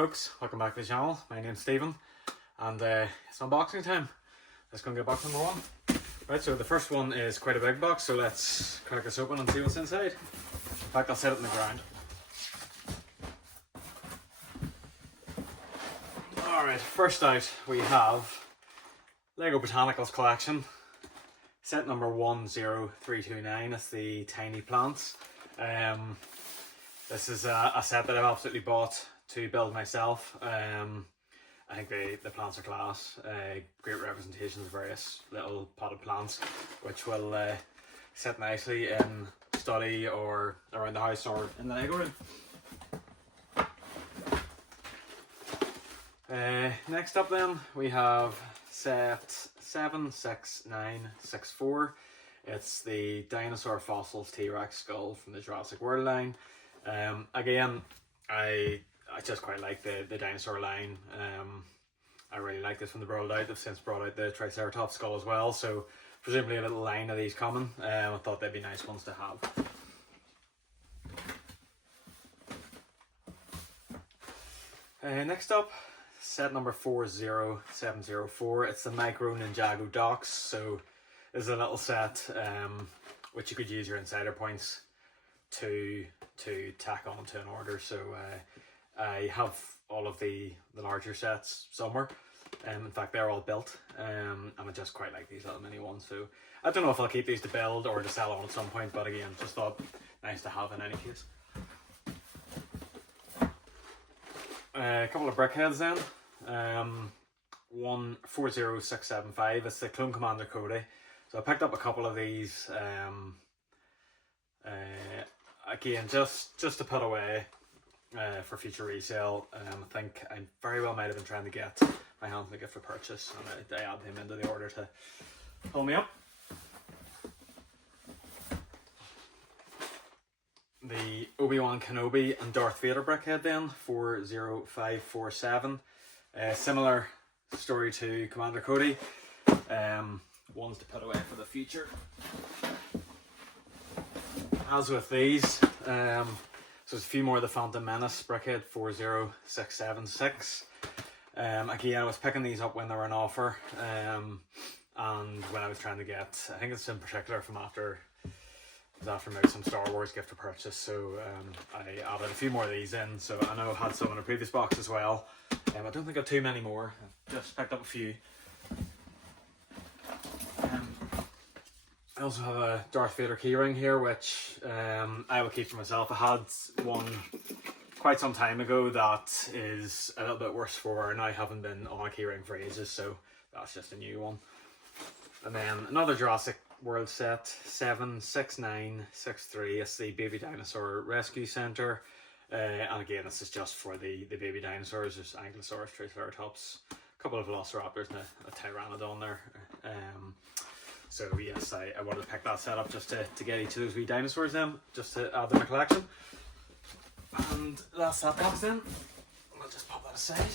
folks, welcome back to the channel. My name's Stephen and it's unboxing time. Let's go and get box number one. Right, so the first one is quite a big box, so let's crack this open and see what's inside. In fact, I'll set it on the ground. Alright, first out we have Lego Botanicals collection. Set number 10329, it's the tiny plants. This is a set that I've absolutely bought to build myself. I think the plants are class. Great representations of various little potted plants, which will sit nicely in study or around the house or in the Lego room. Next up then, we have set 76964. It's the Dinosaur Fossils T-Rex skull from the Jurassic World line. Again, I just quite like the dinosaur line. I really like this when they rolled out. They've since brought out the Triceratops skull as well, so presumably a little line of these coming. I thought they'd be nice ones to have. Next up, set number 40704. It's the Micro Ninjago docks. So this is a little set which you could use your insider points to tack on to an order. So I have all of the larger sets somewhere. In fact, they're all built, and I just quite like these little mini ones. So I don't know if I'll keep these to build or to sell on at some point, but again, just thought nice to have in any case. A couple of Brickheadz then. 140675. It's the Clone Commander Cody. So I picked up a couple of these. Again, just to put away for future resale. I think I very well might have been trying to get my hands on a gift for purchase, and I added him into the order to pull me up. The Obi-Wan Kenobi and Darth Vader Brickhead then, 40547. Similar story to Commander Cody. Ones to put away for the future. As with these, so there's a few more of the Phantom Menace Brickhead 40676. Again, I was picking these up when they were on offer, and when I was trying to get, I think it's in particular from after maybe some Star Wars gift to purchase, so I added a few more of these in. So I know I've had some in a previous box as well. I don't think I've too many more. I've just picked up a few. I also have a Darth Vader keyring here, which I will keep for myself. I had one quite some time ago that is a little bit worse for wear, and I haven't been on a keyring for ages, so that's just a new one. And then another Jurassic World set, 76963. It's the Baby Dinosaur Rescue Center. And again, this is just for the baby dinosaurs. There's Ankylosaurus, Triceratops, a couple of Velociraptors and a Pteranodon there. So yes, I wanted to pick that set up just to get each of those wee dinosaurs in, just to add to my collection. And that's that box in. I'll just pop that aside.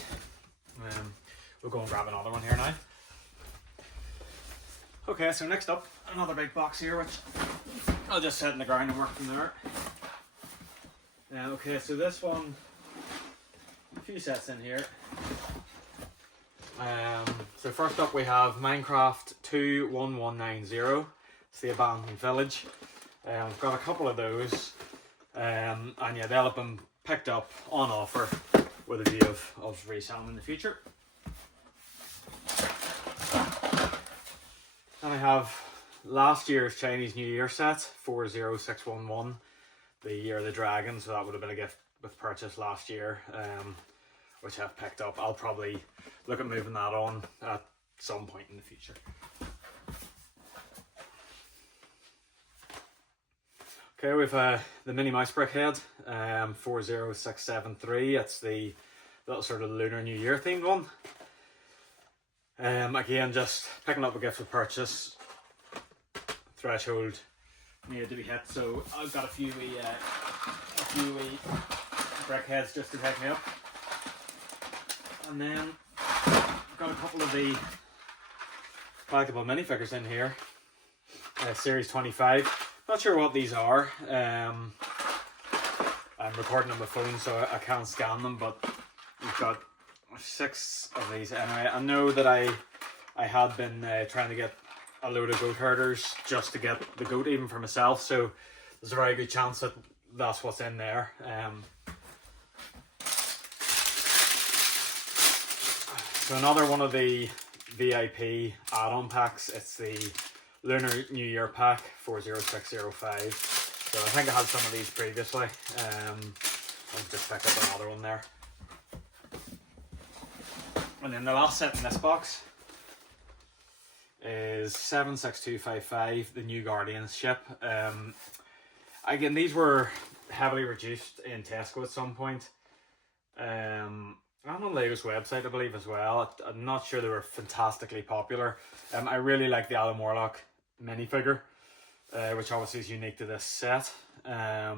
We'll go and grab another one here now. Okay, so next up, another big box here, which I'll just set in the ground and work from there. Okay, so this one, a few sets in here. So first up we have Minecraft 21190. It's the Abandoned Village. We've got a couple of those, and yeah, they'll have been picked up on offer with a view of reselling in the future. Then I have last year's Chinese New Year set, 40611, the Year of the Dragon. So that would have been a gift with purchase last year, which I've picked up. I'll probably look at moving that on at some point in the future. Okay, we've the Minnie Mouse Brickhead, 40673. It's the little sort of Lunar New Year themed one. Again, just picking up a gift with purchase. Threshold needed to be hit, so I've got a few wee Brickheads just to pick me up. And then I've got a couple of the collectible minifigures in here. Series 25. Not sure what these are. I'm recording on my phone, so I can't scan them, but We've got 6 of these anyway. I know that I had been trying to get a load of goat herders just to get the goat even for myself, so there's a very good chance that that's what's in there. So another one of the VIP add-on packs, it's the Lunar New Year pack 40605. So I think I had some of these previously. I'll just pick up another one there. And then the last set in this box is 76255, the New Guardians ship. Again, these were heavily reduced in Tesco at some point. And on Lego's website, I believe, as well. I'm not sure they were fantastically popular. I really like the Alan Morlock minifigure, which obviously is unique to this set. I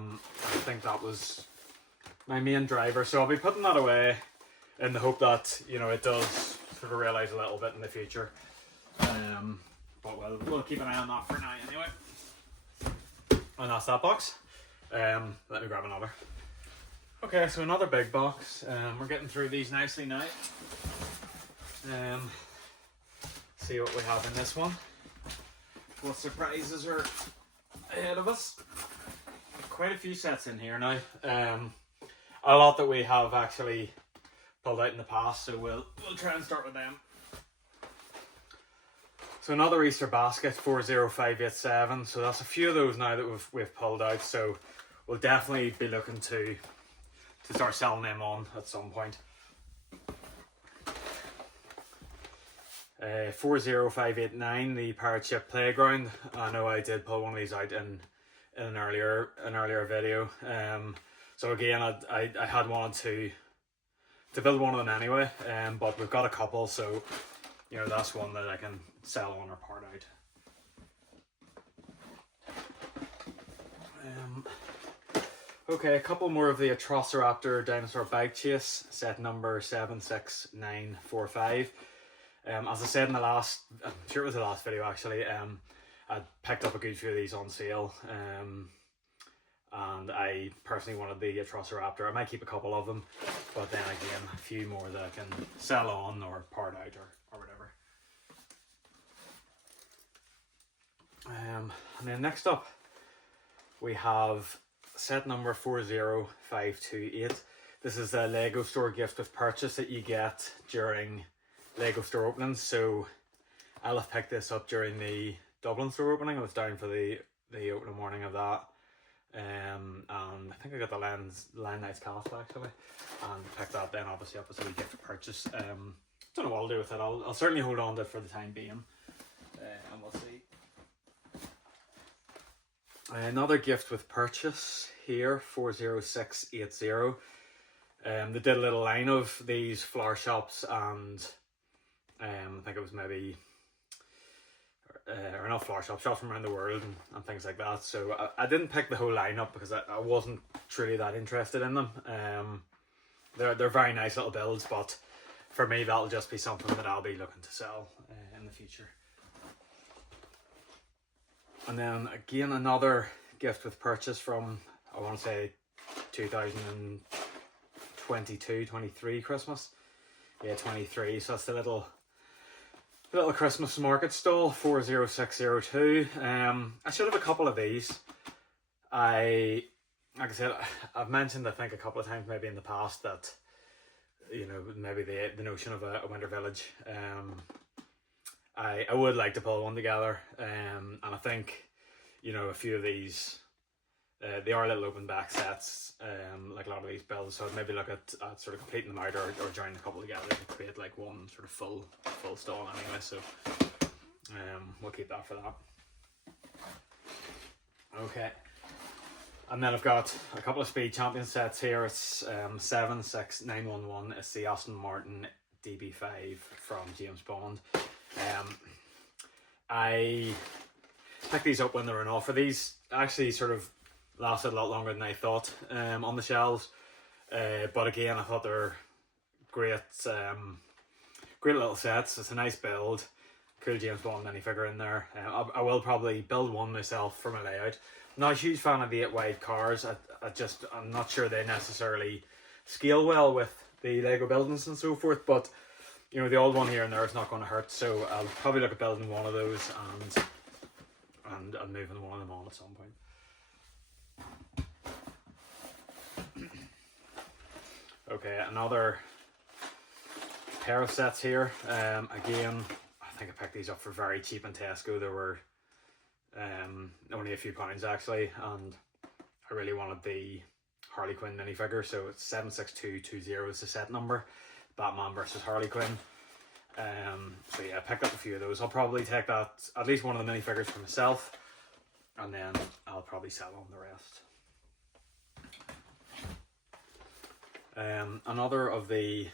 think that was my main driver, so I'll be putting that away in the hope that, you know, it does sort of realise a little bit in the future. But we'll keep an eye on that for now anyway. And that's that box. Let me grab another. Okay, so another big box. We're getting through these nicely now. See what we have in this one. What surprises are ahead of us. Quite a few sets in here now. A lot that we have actually pulled out in the past, so we'll try and start with them. So another Easter basket 40587. So that's a few of those now that we've pulled out. So we'll definitely be looking to start selling them on at some point. 40589, the Pirate Ship Playground. I know I did pull one of these out in an earlier video. So again, I had wanted to build one of them anyway. But we've got a couple, so you know that's one that I can sell on or part out. Okay, a couple more of the Atrociraptor Dinosaur Bag Chase, set number 76945. As I said in the last, I'm sure it was the last video actually, I picked up a good few of these on sale, and I personally wanted the Atrociraptor. I might keep a couple of them, but then again, a few more that I can sell on or part out or whatever. And then next up, we have set number 40528. This is a Lego store gift with purchase that you get during Lego store openings. So I'll have picked this up during the Dublin store opening. I was down for the opening morning of that. And I think I got the Line Knights Castle actually, and picked that then obviously up as a gift with purchase. Don't know what I'll do with it. I'll certainly hold on to it for the time being, and we'll see. Another gift with purchase here, 40680. They did a little line of these flower shops, and I think it was maybe, or not flower shops, shops from around the world and things like that. So I didn't pick the whole line up because I wasn't truly that interested in them. They're very nice little builds, but for me that'll just be something that I'll be looking to sell in the future. And then again, another gift with purchase from, I want to say 2022-23 Christmas. Yeah, 23. So that's the little Christmas market stall, 40602. I should have a couple of these. Like I said, I've mentioned I think a couple of times maybe in the past that, you know, maybe the notion of a winter village. I would like to pull one together, and I think, you know, a few of these, they are little open back sets, like a lot of these builds, so I'd maybe look at sort of completing them out or joining a couple together to create like one sort of full stall anyway, so we'll keep that for that. Okay, and then I've got a couple of Speed Champion sets here. It's 76911, it's the Aston Martin DB5 from James Bond. I picked these up when they were on offer. These actually sort of lasted a lot longer than I thought on the shelves, but again I thought they were great little sets. It's a nice build, cool James Bond minifigure in there. I will probably build one myself for my layout. I'm not a huge fan of the 8 wide cars. I'm not sure they necessarily scale well with the Lego buildings and so forth, but you know, the old one here and there is not going to hurt, so I'll probably look at building one of those and moving one of them on at some point. Okay, another pair of sets here. Again, I think I picked these up for very cheap in Tesco. They were only a few pounds actually, and I really wanted the Harley Quinn minifigure, so it's 76220 is the set number. Batman versus Harley Quinn. So yeah, I picked up a few of those. I'll probably take that, at least one of the minifigures for myself, and then I'll probably sell on the rest. Another of the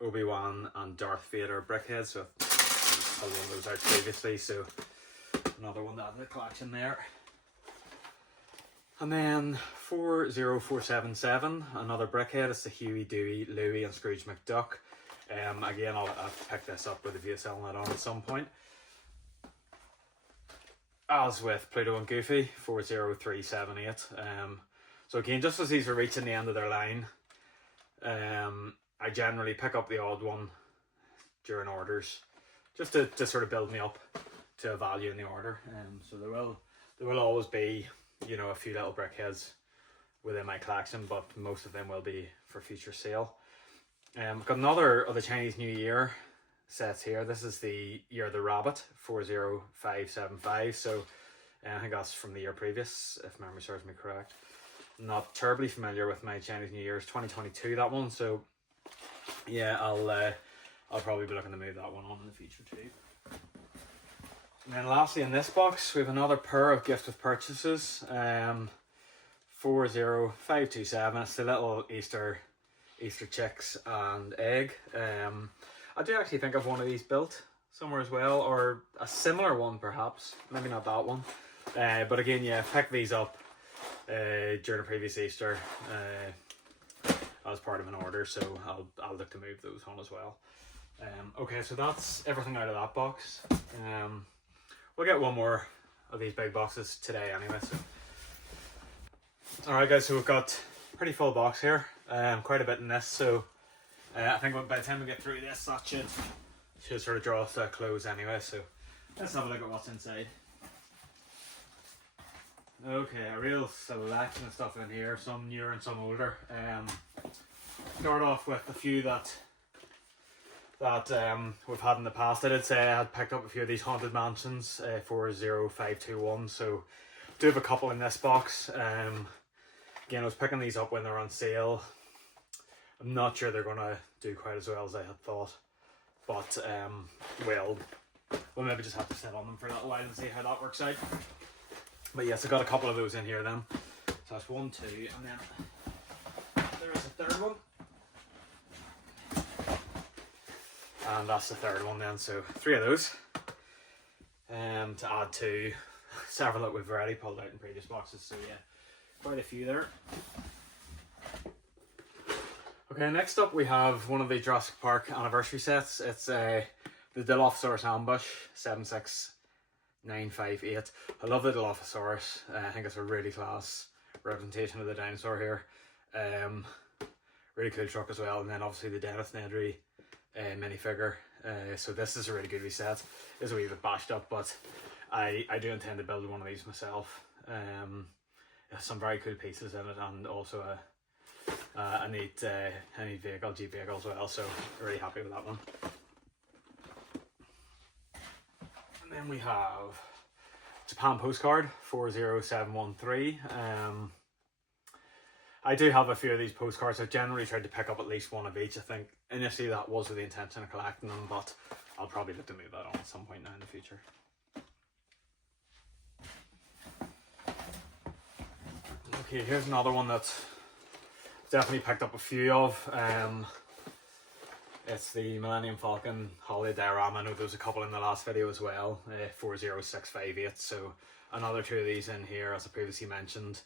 Obi-Wan and Darth Vader Brickheadz, so I've pulled one of those out previously, so another one to add to the collection there. And then 40477, another Brickhead. It's the Huey, Dewey, Louie and Scrooge McDuck. Again, I'll pick this up with a view of selling it on at some point. As with Pluto and Goofy, 40378. So again, just as these are reaching the end of their line, I generally pick up the odd one during orders, just to sort of build me up to a value in the order. So there will always be, you know, a few little Brickheads within my collection, but most of them will be for future sale. Got another of the Chinese New Year sets here. This is the Year of the Rabbit, 40575. So I think that's from the year previous, if memory serves me correct. Not terribly familiar with my Chinese New Year's 2022, that one. So yeah, I'll probably be looking to move that one on in the future too. And then lastly in this box, we have another pair of gift with purchases. 40527. It's the little Easter chicks and egg. I do actually think I've one of these built somewhere as well, or a similar one perhaps, maybe not that one. But again, yeah, picked these up during a previous Easter as part of an order, so I'll look to move those on as well. Okay, so that's everything out of that box. We'll get one more of these big boxes today anyway. So, alright guys, so we've got a pretty full box here. Quite a bit in this, so I think by the time we get through this, that should sort of draw us to a close anyway. So let's have a look at what's inside. Okay, a real selection of stuff in here, some newer and some older. Start off with a few that we've had in the past. I did say I had picked up a few of these Haunted Mansions, 40521, so do have a couple in this box. Again, I was picking these up when they're on sale. I'm not sure they're going to do quite as well as I had thought, but we'll maybe just have to sit on them for a little while and see how that works out. But yes, I got a couple of those in here then. So that's 1, 2, and then there is a third one. And that's the third one then, so 3 of those. To add to several that we've already pulled out in previous boxes, so yeah, quite a few there. Okay, next up we have one of the Jurassic Park anniversary sets. It's the Dilophosaurus Ambush 76958. I love the Dilophosaurus. I think it's a really class representation of the dinosaur here. Really cool truck as well, and then obviously the Dennis Nedry minifigure. So this is a really good set. It's a wee bit bashed up, but I do intend to build one of these myself. Some very cool pieces in it, and also a neat vehicle, Jeep vehicle as well, so really happy with that one. And then we have Japan postcard 40713. I do have a few of these postcards. I've generally tried to pick up at least one of each. I think initially that was with the intention of collecting them, but I'll probably look to move that on at some point now in the future. Okay, here's another one that's definitely picked up a few of. It's the Millennium Falcon holiday diorama. I know there was a couple in the last video as well, 40658. So another 2 of these in here, as I previously mentioned.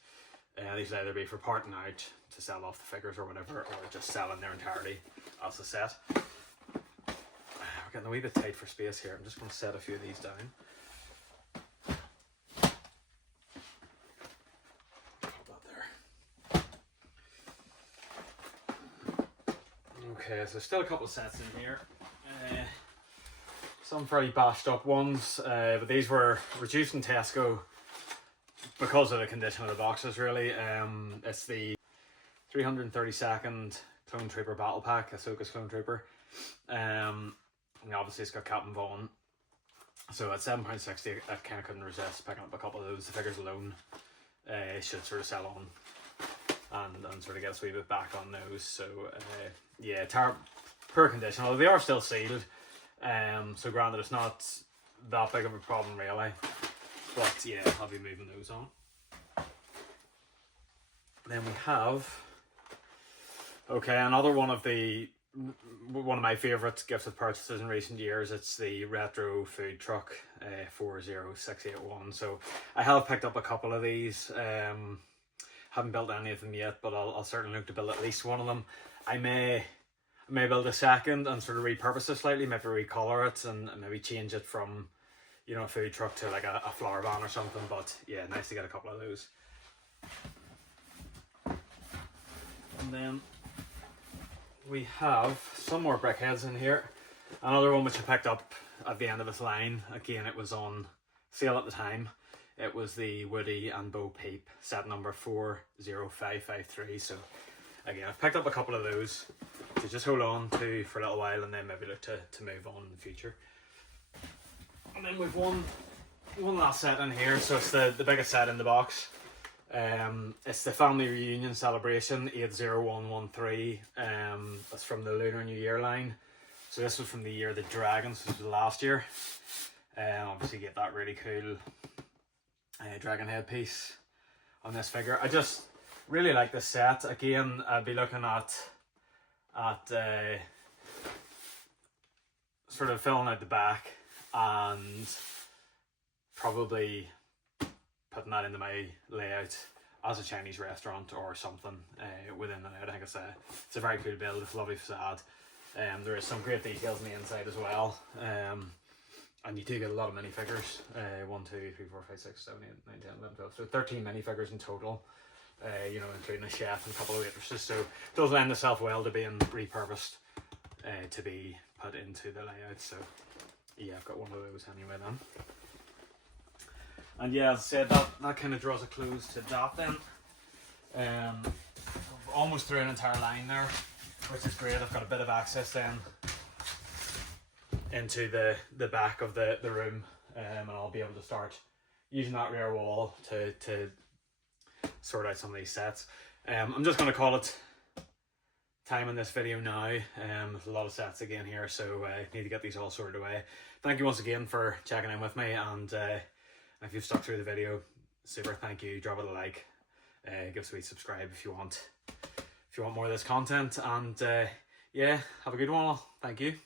These will either be for parting out to sell off the figures or whatever, or just sell in their entirety as a set. We're getting a wee bit tight for space here. I'm just going to set a few of these down. Okay, so still a couple of sets in here. Some fairly bashed up ones, but these were reduced in Tesco because of the condition of the boxes, really. It's the 332nd Clone Trooper Battle Pack, Ahsoka's Clone Trooper. And obviously it's got Captain Vaughn. So at £7.60, I kind of couldn't resist picking up a couple of those. The figures alone should sort of sell on and sort of get us a wee bit back on those. So yeah, poor condition, although they are still sealed. So granted, it's not that big of a problem really, but yeah, I'll be moving those on. Then we have, okay, another one of my favourite gifts of purchases in recent years. It's the retro food truck 40681. So I have picked up a couple of these. Haven't built any of them yet, but I'll certainly look to build at least one of them. I may build a second and sort of repurpose it slightly, maybe recolor it and maybe change it from, you know, a food truck to like a flower van or something. But yeah, nice to get a couple of those. And then we have some more Brickheadz in here. Another one which I picked up at the end of this line. Again, it was on sale at the time. It was the Woody and Bo Peep set number 40553. So again, I've picked up a couple of those to just hold on to for a little while and then maybe look to move on in the future. And then we've one last set in here. So it's the biggest set in the box. It's the Family Reunion Celebration 80113. That's from the Lunar New Year line. So this was from the year of the Dragons, which was last year. Obviously get that really cool dragon head piece on this figure. I just really like this set. Again, I'd be looking at sort of filling out the back and probably putting that into my layout as a Chinese restaurant or something within the layout. I think it's a very cool build. It's a lovely facade. There is some great details on the inside as well. And you do get a lot of minifigures. 1, 2, 3, 4, 5, 6, 7, 8, 9, 10, 11, 12. So 13 minifigures in total. You know, including a chef and a couple of waitresses. So it does lend itself well to being repurposed to be put into the layout. So yeah, I've got one of those anyway then. And yeah, as I said, that kind of draws a close to that then. Almost through an entire line there, which is great. I've got a bit of access then into the back of the room, and I'll be able to start using that rear wall to sort out some of these sets. I'm just going to call it time in this video now. There's a lot of sets again here, so I need to get these all sorted away. Thank you once again for checking in with me, and if you've stuck through the video, super, thank you. Drop it a like, give us a wee subscribe if you want more of this content, and yeah, have a good one all. Thank you.